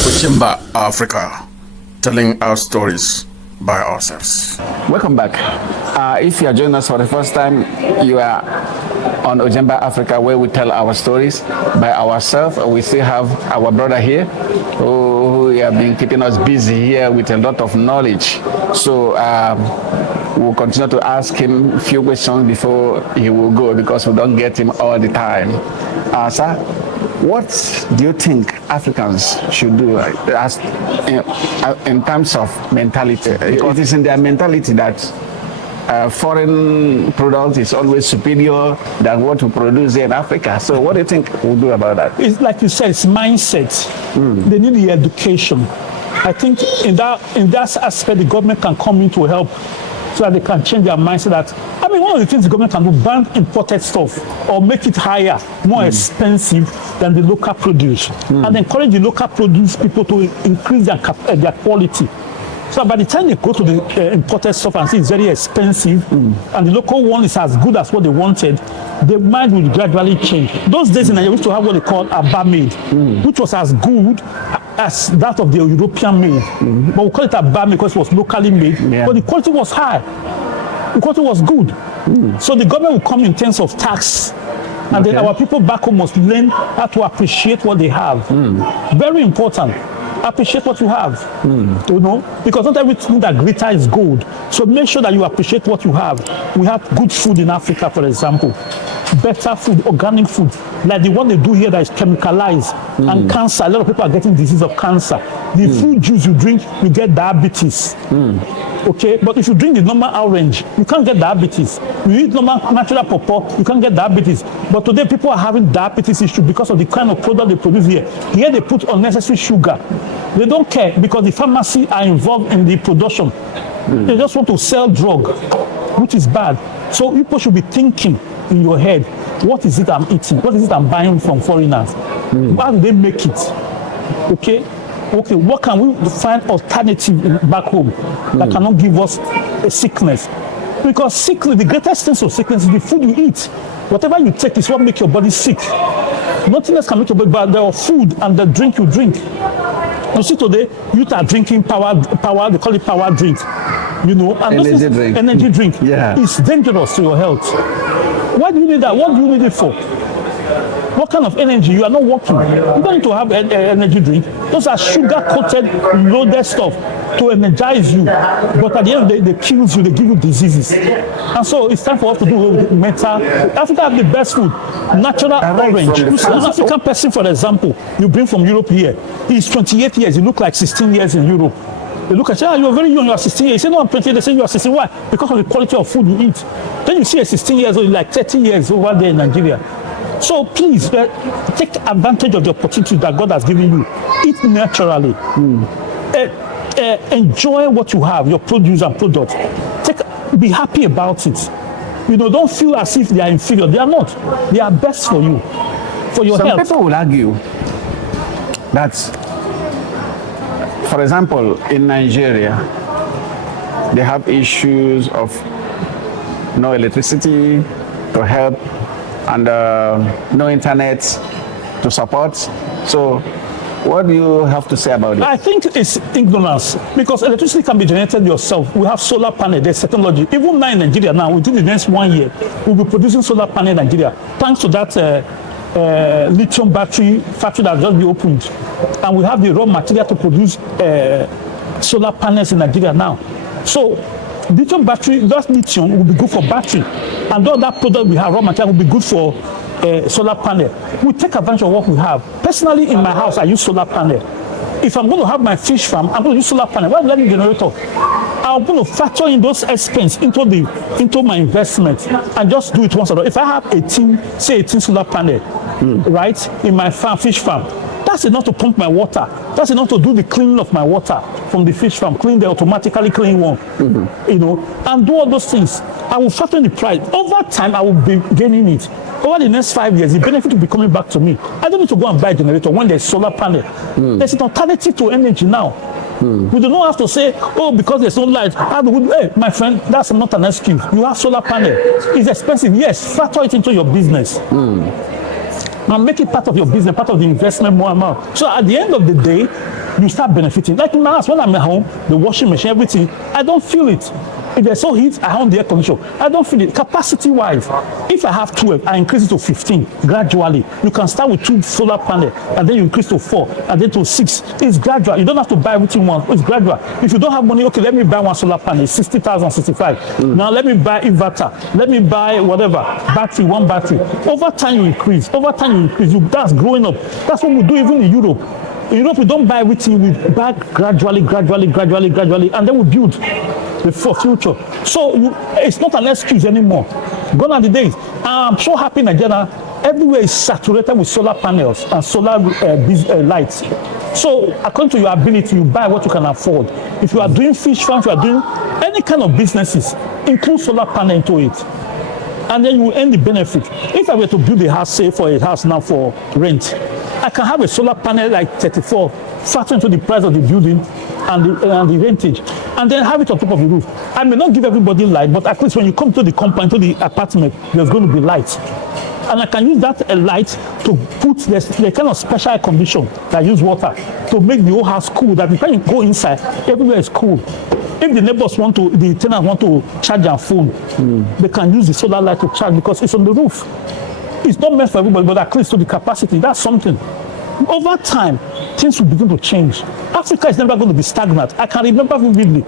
Borderless Africa, telling our stories by ourselves. Welcome back. If you are joining us for the first time, you are on Borderless Africa, where we tell our stories by ourselves. We still have our brother here who have been keeping us busy here with a lot of knowledge. So we'll continue to ask him a few questions before he will go, because we don't get him all the time. Sir, what do you think Africans should do as in terms of mentality? Because it is in their mentality that foreign product is always superior than what we produce here in Africa. So what do you think we'll do about that? It's like you said, it's mindset. They need the education. I think in that aspect, the government can come in to help so that they can change their mindset. That, I mean, one of the things the government can do, ban imported stuff or make it higher, more expensive than the local produce, and encourage the local produce people to increase their quality. So by the time they go to the imported stuff and see it's very expensive, and the local one is as good as what they wanted, their mind will gradually change. Those days in Nigeria, we used to have what they call Aba made, which was as good as that of the European made. But we call it Aba made because it was locally made, but the quality was high. The quality was good. So the government will come in terms of tax, and then our people back home must learn how to appreciate what they have. Very important. Appreciate what you have, you know, because not everything that glitter is gold. So make sure that you appreciate what you have. We have good food in Africa, for example, better food, organic food, like the one they do here that is chemicalized, and cancer. A lot of people are getting disease of cancer. The fruit juice you drink, you get diabetes. Okay, but if you drink the normal orange, you can't get diabetes. You eat normal natural pawpaw, you can't get diabetes. But today people are having diabetes issue because of the kind of product they produce here. Here they put unnecessary sugar. They don't care because the pharmacy are involved in the production. They just want to sell drug, which is bad. So people should be thinking in your head, what is it I'm eating? What is it I'm buying from foreigners? How do they make it? Okay, what can we find alternative back home that cannot give us a sickness? Because sickness, the greatest sense of sickness is the food you eat. Whatever you take is what makes your body sick. Nothing else can make your body, but the food and the drink you drink. You see today, youth are drinking power, they call it power drink. You know, and energy drink. It's dangerous to your health. Why do you need that? What do you need it for? What kind of energy? You are not working. You don't need to have an energy drink. Those are sugar-coated, loaded stuff to energize you. But at the end of the day, they kill you, they give you diseases. And so it's time for us to do with mental. Africa have the best food, natural orange. You see an African person, for example, you bring from Europe here. He's 28 years, he looks like 16 years in Europe. They look at you, you're very young, you are 16 years. You say, no, I'm 28, they say you are 16. Why? Because of the quality of food you eat. Then you see a 16 years old, like 30 years over there in Nigeria. So please, take advantage of the opportunity that God has given you. Eat naturally. Enjoy what you have, your produce and products. Be happy about it. You know, don't feel as if they are inferior. They are not. They are best for you, for your health. Some people will argue that, for example, in Nigeria, they have issues of no electricity to help, and no internet to support. So what do you have to say about it? I think it's ignorance, because electricity can be generated yourself. We have solar panel, there's technology. Even now in Nigeria now, within the next 1 year, we'll be producing solar panel in Nigeria, thanks to that lithium battery factory that just be opened. And we have the raw material to produce solar panels in Nigeria now. So lithium battery, that lithium will be good for battery. And all that product we have, raw material, will be good for solar panel. We take advantage of what we have. Personally, in my house, I use solar panel. If I'm going to have my fish farm, I'm going to use solar panel. Why would I need a generator? I'm going to factor in those expenses into my investment and just do it once a while. If I have 18 solar panel, right, in my farm, fish farm, that's enough to pump my water. That's enough to do the cleaning of my water from the fish farm, clean the automatically clean one, you know, and do all those things. I will factor in the price. Over time, I will be gaining it. Over the next 5 years, the benefit will be coming back to me. I don't need to go and buy a generator when there's solar panel. There's an alternative to energy now. We do not have to say, oh, because there's no light. Hey, my friend, that's not an excuse. You have solar panel. It's expensive. Yes, factor it into your business. Now make it part of your business, part of the investment more amount. So at the end of the day, you start benefiting. Like in my house, when I'm at home, the washing machine, everything, I don't feel it. If there's no heat, I on the air conditioner. I don't feel it. Capacity-wise, if I have 12, I increase it to 15 gradually. You can start with 2 solar panels, and then you increase to 4, and then to 6. It's gradual. You don't have to buy everything once. It's gradual. If you don't have money, okay, let me buy 1 solar panel, 60,000, 65. Now let me buy inverter. Let me buy whatever, battery, 1 battery. Over time you increase. Over time you increase. That's growing up. That's what we do even in Europe. In Europe, we don't buy everything. We buy gradually, and then we build for future. So it's not an excuse anymore. Gone are the days. I'm so happy in Nigeria. Everywhere is saturated with solar panels and solar lights. So according to your ability, you buy what you can afford. If you are doing fish farms, you are doing any kind of businesses, include solar panel into it. And then you will earn the benefit. If I were to build a house, say for a house now for rent, I can have a solar panel like 34, factor into the price of the building and the rentage, and then have it on top of the roof. I may not give everybody light, but at least when you come to the compound, to the apartment, there's going to be light. And I can use that light to put the kind of special air condition that use water to make the whole house cool, that when you go inside, everywhere is cool. If the neighbors want to, the tenants want to charge their phone, they can use the solar light to charge because it's on the roof. It's not meant for everybody, but at least to the capacity. That's something. Over time, things will begin to change. Africa is never going to be stagnant. I can remember vividly.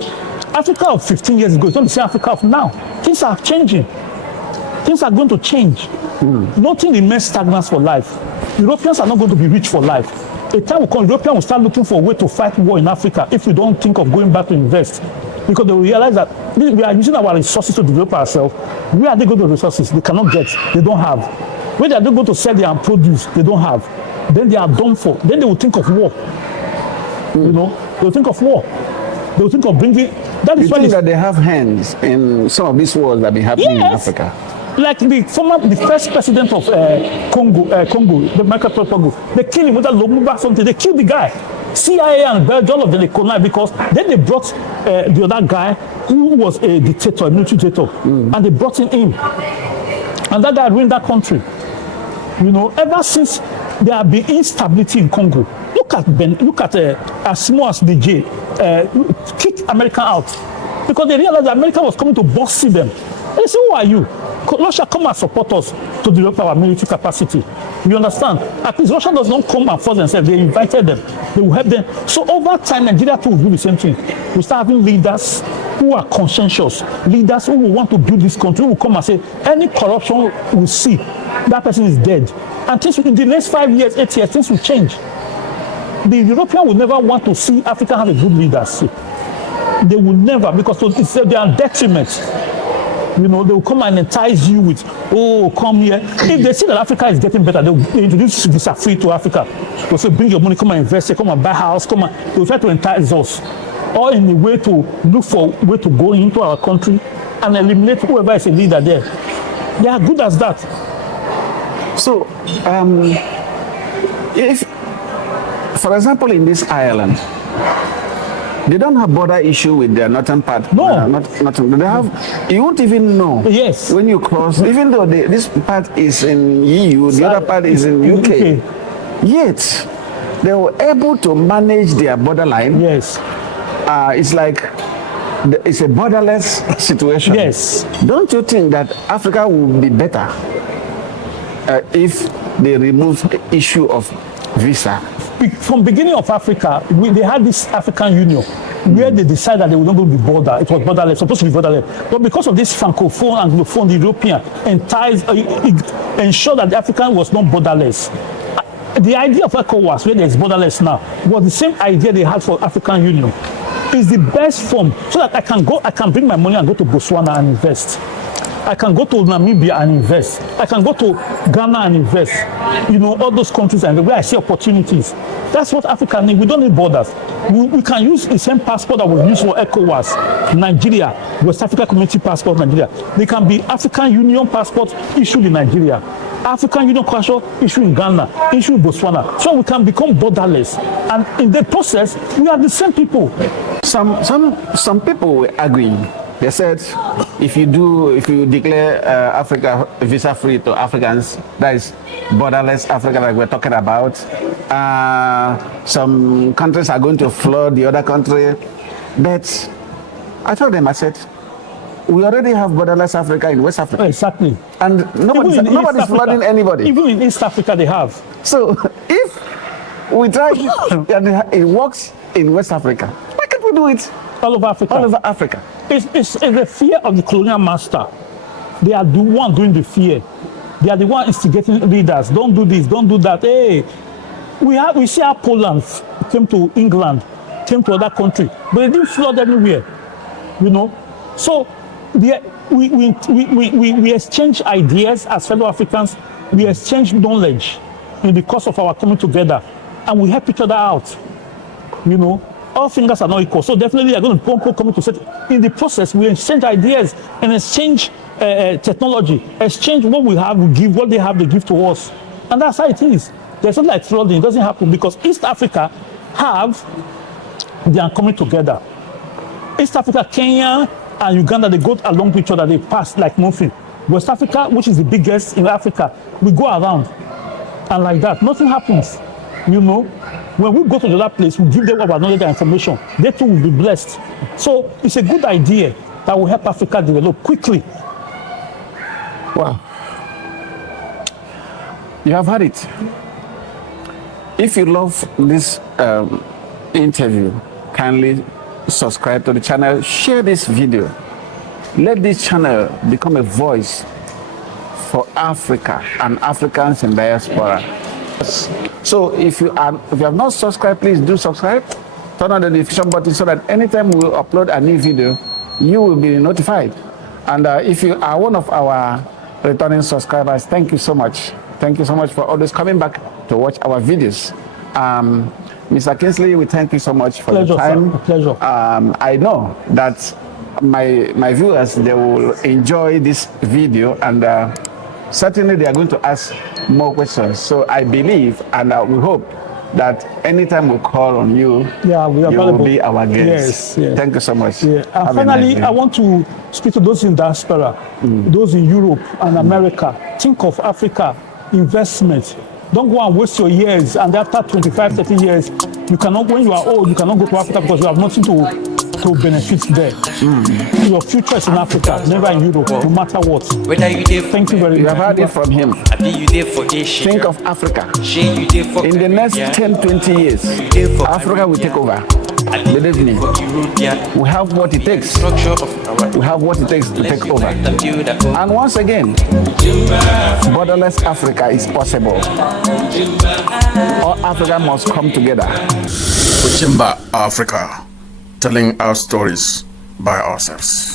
Africa of 15 years ago is not the same Africa of now. Things are changing. Things are going to change. Nothing remains stagnant for life. Europeans are not going to be rich for life. A time will come, Europeans will start looking for a way to fight war in Africa if we don't think of going back to invest. Because they will realize that we are using our resources to develop ourselves. Where are they going to resources? They cannot get. They don't have. Where are they going to sell their produce? They don't have. Then they are done for. Then they will think of war. You know, they will think of war. They will think of bringing. That is you think that they have hands in some of these wars that have been happening in Africa? Like the first president of Congo, the Democratic Congo, they killed him with a Lumumba something. They killed the guy. CIA and Belgium, all of them, they connived because then they brought the other guy who was a dictator, a military dictator, and they brought him in. And that guy ruined that country. You know, ever since there have been instability in Congo. Look at as small as the J, kick America out because they realized that America was coming to boss them. They say, who are you? Russia come and support us to develop our military capacity. You understand? At least Russia does not come and force themselves. They invited them. They will help them. So over time, Nigeria too will do the same thing. We start having leaders who are conscientious, leaders who will want to build this country, who will come and say, any corruption we see, that person is dead. And things in the next 5 years, 8 years, things will change. The European will never want to see Africa have a good leadership. They will never, because it's their detriment. You know, they will come and entice you with, oh, come here. If they see that Africa is getting better, they will introduce visa free to Africa. They'll say, bring your money, come and invest here, come and buy house, come and they'll try to entice us. Or in a way to look for a way to go into our country and eliminate whoever is a leader there. They are good as that. So, if, for example, in this island, they don't have border issue with their northern part. No. They have, you won't even know. Yes. When you cross, even though this part is in EU, the other part is in UK. Yet, they were able to manage their borderline. Yes. It's like, it's a borderless situation. Yes. Don't you think that Africa will be better if they remove the issue of visa? From beginning of Africa, they had this African Union where they decided that they were not going to be border. It was borderless, supposed to be borderless. But because of this Francophone, Anglophone, the European, and ties, ensured that the African was not borderless. The idea of ECOWAS, where there's borderless now, was the same idea they had for African Union. It's the best form, so that I can bring my money and go to Botswana and invest. I can go to Namibia and invest. I can go to Ghana and invest. You know, all those countries and where I see opportunities. That's what Africa needs. We don't need borders. We can use the same passport that we use for ECOWAS, Nigeria, West Africa Community Passport, Nigeria. They can be African Union passport issued in Nigeria, African Union passport issued in Ghana, issued in Botswana. So we can become borderless. And in the process, we are the same people. Some people were arguing They said if you declare Africa visa free to Africans, that is borderless Africa that we're talking about. Some countries are going to flood the other country. But I told them, I said, we already have borderless Africa in West Africa. Exactly. And nobody's flooding anybody. Even in East Africa, they have. So if we try and it works in West Africa, why can't we do it all over Africa? All over Africa. It's the fear of the colonial master. They are the one doing the fear. They are the one instigating leaders. Don't do this, don't do that. Hey, we see how Poland came to England, came to other country, but they didn't flood anywhere. You know? So we exchange ideas as fellow Africans. We exchange knowledge in the course of our coming together, and we help each other out. You know, all fingers are not equal. So definitely, I'm going to come to set. In the process, we exchange ideas and exchange technology, exchange what we have, we give, what they have, they give to us, and that's how it is. There's something like flooding. It doesn't happen because East Africa they are coming together. East Africa, Kenya, and Uganda, they go along with each other, they pass like nothing. West Africa, which is the biggest in Africa, we go around, and like that, nothing happens. You know, when we go to the other place, we give them our knowledge and information. They too will be blessed. So it's a good idea that will help Africa develop quickly. Wow. You have heard it. If you love this interview, kindly subscribe to the channel, share this video. Let this channel become a voice for Africa and Africans in diaspora. So if you have not subscribed, please do subscribe. Turn on the notification button so that anytime we upload a new video, you will be notified. And if you are one of our returning subscribers, thank you so much. Thank you so much for always coming back to watch our videos. Mr. Kingsley, we thank you so much for your time. Sir, a pleasure. I know that my viewers, they will enjoy this video, and certainly they are going to ask more questions. So I believe and we hope that anytime we call on you, we are you available. will be our guest. Yes. Thank you so much. Yeah. And finally, I want to speak to those in diaspora, those in Europe and America. Think of Africa investment. Don't go and waste your years, and after 25, 30 years, you cannot, when you are old, you cannot go to Africa because you have nothing to benefit there. Your future is in Africa, never in Europe, no matter what. Thank you very much. You have heard it from him. Think of Africa. In the next 10, 20 years, Africa will take over. Believe me, we have what it takes. We have what it takes to take over. And once again, borderless Africa is possible. All Africa must come together. Ojemba Africa, telling our stories by ourselves.